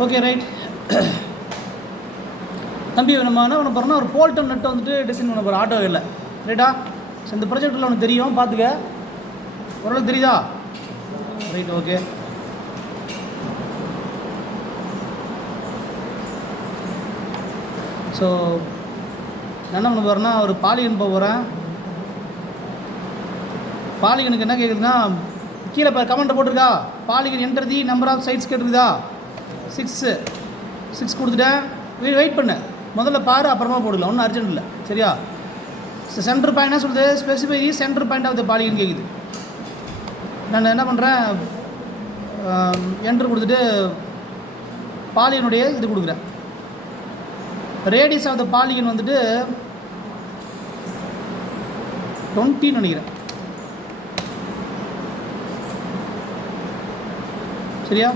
Okay right. தம்பி நம்ம என்ன பண்ண போகிறோம்னா ஒரு போல்டன் நெட்டை வந்துட்டு டிசைன் பண்ண போகிறோம் ஆட்டோ இல்லை ரைட்டா. ஸோ இந்த ப்ராஜெக்டில் ஒன்று தெரியும், பார்த்துக்க. ஓரளவுக்கு தெரியுதா? Right, okay. ஸோ நான் என்ன பண்ண போகிறேன்னா ஒரு பாலிகன் போக போகிறேன். பாலிகனுக்கு என்ன கேட்குதுன்னா கீழே இப்போ கமெண்ட்டை போட்டிருக்கா, polygon enter the number of sides கேட்டுருக்குதா? 6 கொடுத்துட்டேன். வெயிட் பண்ணு, முதல்ல பாரு, அப்புறமா போடலாம், ஒன்றும் அர்ஜென்ட் இல்லை, சரியா? சென்டர் பாயிண்ட் என்ன சொல்லுது? Specify centre point of the polygon கேட்குது. நான் என்ன பண்ணுறேன், என்ட்ரு கொடுத்துட்டு பாலிகனுடைய இது கொடுக்குறேன். ரேடியஸ் ஆஃப் த பாலிகன் வந்துட்டு 20 நினைக்கிறேன், சரியா?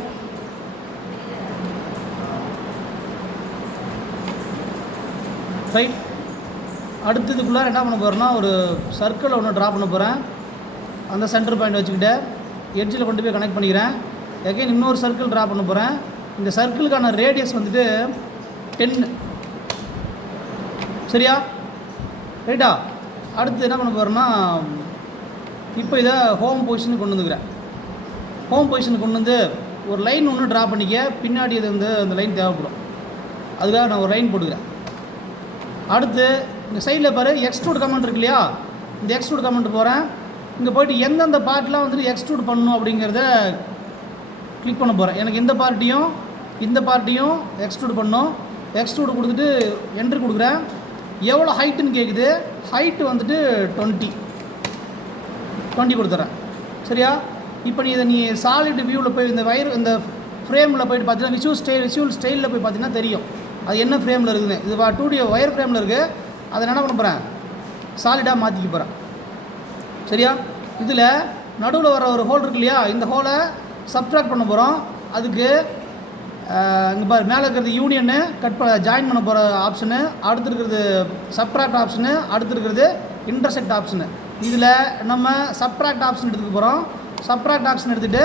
ரைட். அடுத்ததுக்குள்ளார என்ன பண்ண போகிறேன்னா ஒரு சர்க்கிளை ஒன்று ட்ரா பண்ண போகிறேன். அந்த சென்டர் பாயிண்ட் வச்சுக்கிட்டு எட்ஜில் கொண்டு போய் கனெக்ட் பண்ணிக்கிறேன். எகைன் இன்னொரு சர்க்கிள் ட்ரா பண்ண போகிறேன். இந்த சர்க்கிளுக்கான ரேடியஸ் வந்துட்டு 10, சரியா? ரைட்டா. அடுத்து என்ன பண்ண போகிறேன்னா இப்போ இதை ஹோம் பொசிஷனுக்கு கொண்டு வந்துக்கிறேன். ஹோம் பொசிஷனுக்கு கொண்டு வந்து ஒரு லைன் ஒன்று ட்ரா பண்ணிக்க, பின்னாடி இது வந்து அந்த லைன் தேவைப்படும், அதுக்காக நான் ஒரு லைன் போட்டுக்கிறேன். அடுத்து இந்த சைடில் பாரு எக்ஸ்ட்ரூட் கமெண்ட் இருக்கு இல்லையா, இந்த எக்ஸ்ட்ரூட் கமெண்ட் போகிறேன். இங்கே போய்ட்டு எந்தெந்த பார்ட்லாம் வந்துட்டு எக்ஸ்ட்ரூட் பண்ணணும் அப்படிங்கிறத கிளிக் பண்ண போகிறேன். எனக்கு இந்த பார்ட்டையும் எக்ஸ்ட்ரூட் பண்ணணும். எக்ஸ்ட்ரூட் கொடுத்துட்டு என்ட்ரு கொடுக்குறேன். எவ்வளோ ஹைட்டுன்னு கேட்குது. ஹைட்டு வந்துட்டு 20 கொடுத்துட்றேன், சரியா? இப்போ நீ சாலிட் வியூவில் போய் இந்த ஃப்ரேமில் போய்ட்டு பார்த்தீங்கன்னா விஷுவல் ஸ்டைலில் போய் பார்த்தீங்கன்னா தெரியும் அது என்ன ஃப்ரேமில் இருக்குதுன்னு. இது 2D ஒயர் ஃப்ரேமில் இருக்குது. அதை என்ன பண்ண போகிறேன், சாலிடாக மாற்றிக்க போகிறேன், சரியா? இதில் நடுவில் வர ஒரு ஹோல் இருக்கு இல்லையா, இந்த ஹோலை சப்ட்ராக்ட் பண்ண போகிறோம். அதுக்கு இங்கே பாரு, மேலே இருக்கிறது யூனியன்னு ஜாயின் பண்ண போகிற ஆப்ஷனு, அடுத்து இருக்கிறது சப்ட்ராக்ட் ஆப்ஷனு, அடுத்து இருக்கிறது இன்டர்செக்ட் ஆப்ஷனு. இதில் நம்ம சப்ட்ராக்ட் ஆப்ஷன் எடுத்துக்க போகிறோம். சப்ட்ராக்ட் ஆப்ஷன் எடுத்துகிட்டு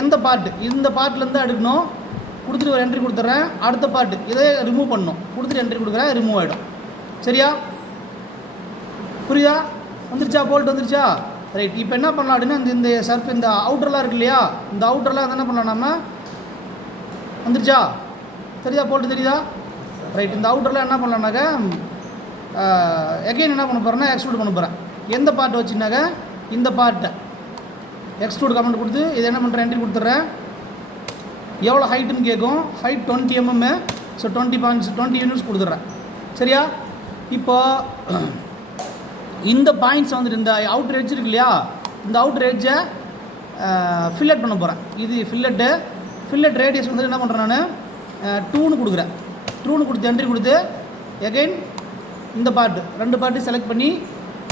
எந்த பார்ட்டு, இந்த பார்ட்லேருந்து எடுக்கணும், கொடுத்துட்டு ஒரு என்ட்ரி கொடுத்துட்றேன். அடுத்த பார்ட்டு இதை ரிமூவ் பண்ணணும், கொடுத்துட்டு என்ட்ரி கொடுக்குறேன், ரிமூவ் ஆகிடும், சரியா? புரியுதா? வந்துருச்சா? போல்ட் வந்துருச்சா? ரைட். இப்போ என்ன பண்ணலாம் அப்படின்னா இந்த அவுட்டர்லாம் இருக்கு இல்லையா, இந்த அவுட்டர்லாம் என்ன பண்ணலாம், நம்ம வந்துருச்சா? தெரியுதா? போல்ட்டு தெரியுதா? ரைட். இந்த அவுட்டர்லாம் என்ன பண்ணலான்னாக்க எகைன் என்ன பண்ண போகிறேன்னா எக்ஸ்ட்ரூட் பண்ண போகிறேன். எந்த பார்ட்டை வச்சுனாக்க இந்த பார்ட்டை எக்ஸ்ட்ரூட் கமெண்ட் கொடுத்து இதை என்ன பண்ணுறேன், என்ட்ரி கொடுத்துட்றேன். எவ்வளோ ஹைட்டுன்னு கேட்கும். Height 20 mm. ஸோ 20 யூனிட்ஸ் கொடுத்துட்றேன், சரியா? இப்போது இந்த பாயிண்ட்ஸ் வந்துட்டு இந்த அவுட்டர் எட்ஜ் இருக்கு இல்லையா, இந்த அவுட்டர் எட்ஜை ஃபில்லட் பண்ண போகிறேன். இது ஃபில்லட் ரேடியஸ் வந்து என்ன பண்ணுறேன், நான் 2 கொடுக்குறேன். 2 கொடுத்து என்ட்ரி கொடுத்து எகைன் இந்த பார்ட்டு 2 பார்ட்டு செலக்ட் பண்ணி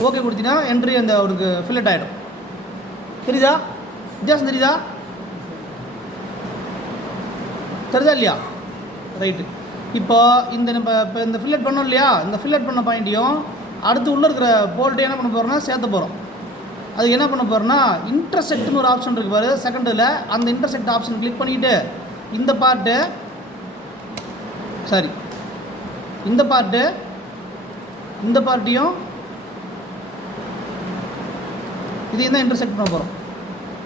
ஓகே கொடுத்தீங்கன்னா என்ட்ரி அந்த அவருக்கு ஃபில்லட் ஆகிடும். தெரியுதா? வித்தியாசம் தெரியுதா இல்லையா? ரைட்டு. இப்போ இந்த ஃபில்லட் பண்ணோம் இல்லையா, இந்த ஃபில்லட் பண்ண பாயிண்ட்டையும் அடுத்து உள்ளே இருக்கிற போல்ட்டையும் என்ன பண்ண போகிறோம்னா சேர்த்த போகிறோம். அதுக்கு என்ன பண்ண போகிறோம்னா இன்டர்செக்ட்னு ஒரு ஆப்ஷன் இருக்குது பாரு செகண்டில், அந்த இன்டர்செக்ட் ஆப்ஷன் கிளிக் பண்ணிவிட்டு இந்த பார்ட்டையும் இதையும் தான் இன்டர்செக்ட் பண்ண போகிறோம்.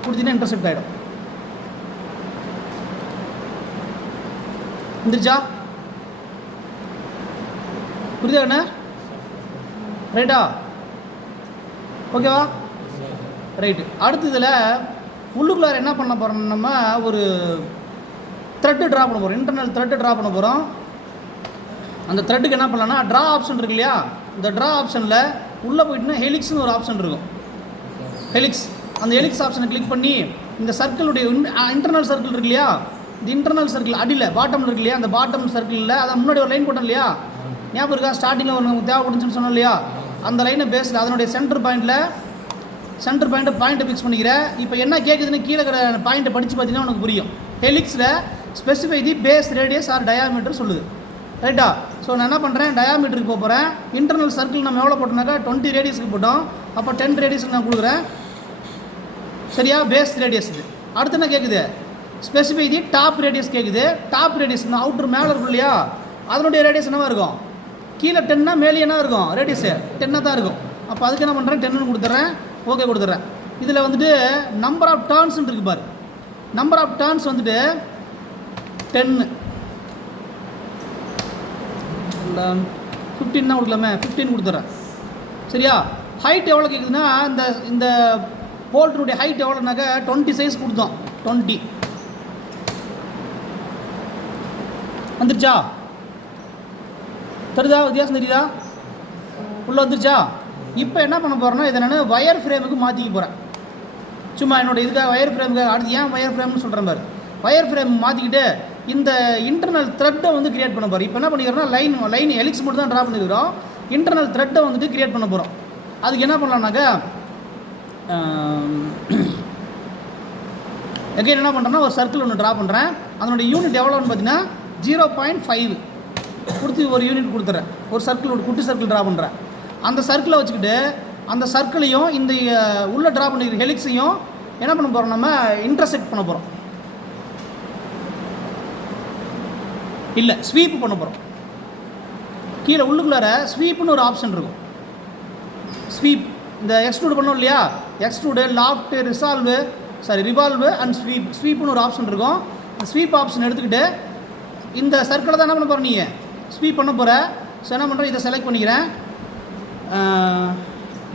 கொடுத்தீங்கன்னா இன்டர்செக்ட் ஆகிடும். வந்துருச்சா? புரியுதா என்ன? ரைட்டா? ஓகேவா? ரைட்டு. அடுத்து இதில் உள்ளுக்குள்ளார என்ன பண்ண போகிறோம், நம்ம ஒரு த்ரெட்டு ட்ரா பண்ண போகிறோம். இன்டர்னல் த்ரெட்டு ட்ரா பண்ண போகிறோம். அந்த த்ரெட்டுக்கு என்ன பண்ணலாம்னா ட்ரா ஆப்ஷன் இருக்கு இல்லையா, இந்த ட்ரா ஆப்ஷனில் உள்ளே போயிட்டுனா ஹெலிக்ஸ்னு ஒரு ஆப்ஷன் இருக்கும். அந்த ஹெலிக்ஸ் ஆப்ஷனை கிளிக் பண்ணி இந்த சர்க்கிளுடைய இன்டர்னல் சர்க்கிள் இருக்கு இல்லையா, இந்த இன்டர்னல் சர்க்கிள் அடியில் பாட்டம் இருக்கு இல்லையா, அந்த பாட்டம் சர்க்கிளில் அதை முன்னாடி ஒரு லைன் போட்டோம் இல்லையா, ஞாபகம் இருக்கா? ஸ்டார்டிங்கில் ஒரு நமக்கு தேவைப்படுச்சுன்னு சொன்னோம் இல்லையா, அந்த லைனை பேஸில் அதனுடைய சென்டர் பாயிண்ட்டை ஃபிக்ஸ் பண்ணிக்கிறேன். இப்போ என்ன கேட்குதுன்னு கீழே இருக்கிற பாயிண்ட்டை படித்து பார்த்தீங்கன்னா உனக்கு புரியும். ஹெலிக்ஸில் specify the base radius or diameter சொல்லுது, ரைட்டா? ஸோ நான் என்ன பண்ணுறேன், டயாமீட்டருக்கு போகிறேன். இன்டர்னல் சர்க்கிள் நம்ம எவ்வளோ போட்டோம்னாக்கா 20 ரேடியஸ்க்கு போட்டோம். அப்போ 10 ரேடியஸ்க்கு நான் கொடுக்குறேன், சரியா? பேஸ் ரேடியஸ் இது. அடுத்து என்ன கேட்குது, ஸ்பெசிஃபை தி டாப் ரேடியஸ் கேட்குது. டாப் ரேடியஸ் இந்த அவுட்டர் மேலே இருக்கும் இல்லையா, அதனுடைய ரேடியஸ் என்னவாக இருக்கும்? கீழே 10னா மேலே என்ன இருக்கும்? ரேடியஸு 10 தான் இருக்கும். அப்போ அதுக்கு என்ன பண்ணுறேன், 10ன்னு கொடுத்துட்றேன், ஓகே கொடுத்துட்றேன். இதில் வந்துட்டு நம்பர் ஆஃப் டர்ன்ஸ்ன்னு இருக்கு பாரு. நம்பர் ஆஃப் டர்ன்ஸ் வந்துட்டு 10 15 தான் கொடுக்கலாமே, 15 கொடுத்துட்றேன். சரியா? ஹைட் எவ்வளோ கேட்குதுன்னா, இந்த போல்ட்னுடைய ஹைட் எவ்வளோனாக்கா 20 சைஸ் கொடுத்தோம். 20 வந்துருச்சா? தெரியுதா? வித்தியாசம் தெரியுதா? உள்ளே வந்துருச்சா? இப்போ என்ன பண்ண போகிறேன்னா, இதை நான் வயர் ஃப்ரேமுக்கு மாற்றிக்க போகிறேன். சும்மா என்னோடய இதுக்காக வயர் ஃப்ரேமுக்கு அடுத்து ஏன் வயர் ஃப்ரேம்னு சொல்கிறேன் பாரு. வயர் ஃப்ரேம் மாற்றிக்கிட்டு இந்த இன்டர்னல் த்ரெட்டை வந்து கிரியேட் பண்ண போகிறோம். இப்போ என்ன பண்ணிக்கிறோன்னா, லைன் எலிக்ஸ் மட்டும் தான் ட்ரா பண்ணிக்கிறோம். இன்டர்னல் த்ரெட்டை வந்துட்டு கிரியேட் பண்ண போகிறோம். அதுக்கு என்ன பண்ணலாம்னாக்கா, எகைன் என்ன பண்ணுறேன்னா, ஒரு சர்க்கிள் ஒன்று ட்ரா பண்ணுறேன். அதனுடைய யூனிட் எவ்வளோன்னு பார்த்தீங்கன்னா 0.5 கொடுத்து ஒரு யூனிட் கொடுத்துட்றேன். ஒரு சர்க்கிள், ஒரு குட்டி சர்க்கிள் ட்ரா பண்ணுறேன். அந்த சர்க்கிளை வச்சுக்கிட்டு அந்த சர்க்கிளையும் இந்த உள்ளே ட்ரா பண்ணிக்கிற ஹெலிக்ஸையும் என்ன பண்ண போகிறோம், நம்ம இன்டர்செக்ட் பண்ண போகிறோம். இல்லை, ஸ்வீப் பண்ண போகிறோம். கீழே உள்ளுக்குள்ளார ஸ்வீப்புன்னு ஒரு ஆப்ஷன் இருக்கும். ஸ்வீப் இந்த எக்ஸ்ட்ரூட் பண்ணோம் இல்லையா, எக்ஸ்ட்ரூடு, லாஃப்ட், ரிவால்வு அண்ட் ஸ்வீப்புன்னு ஒரு ஆப்ஷன் இருக்கும். அந்த ஸ்வீப் ஆப்ஷன் எடுத்துக்கிட்டு இந்த சர்க்கிளை தான் என்ன பண்ண போகிற, நீங்கள் ஸ்வீப் பண்ண போகிற. ஸோ என்ன பண்ணுறேன், இதை செலக்ட் பண்ணிக்கிறேன்,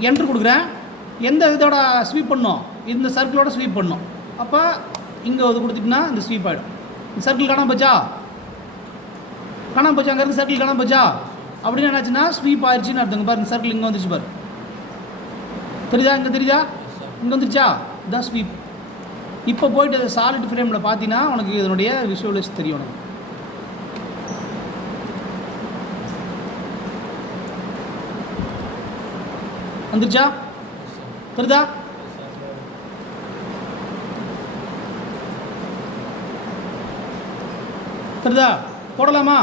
என்ட்ரு கொடுக்குறேன். எந்த இதோட ஸ்வீப் பண்ணோம், இந்த சர்க்கிளோட ஸ்வீப் பண்ணோம். அப்போ இங்கே அது கொடுத்துட்டிங்கன்னா இந்த ஸ்வீப் ஆகிடும். இந்த சர்க்கிள் காணாமல் போச்சா? அங்கேருந்து சர்க்கிள் காணாமல் போச்சா? அப்படின்னு என்னாச்சுன்னா ஸ்வீப் ஆயிடுச்சுன்னு அர்த்தங்க. பாரு, இந்த சர்க்கிள் இங்கே வந்துச்சு பாரு. தெரியுதா? இங்கே தெரியுதா? இங்கே வந்துருச்சா? இதுதான் ஸ்வீப். இப்போ போய்ட்டு அதை சாலிட் ஃப்ரேமில் பார்த்தீங்கன்னா உனக்கு இதனுடைய விஷுவலைஸ் தெரியும். உனக்கு வந்துருச்சா? தெரியுதா? போடலாமா?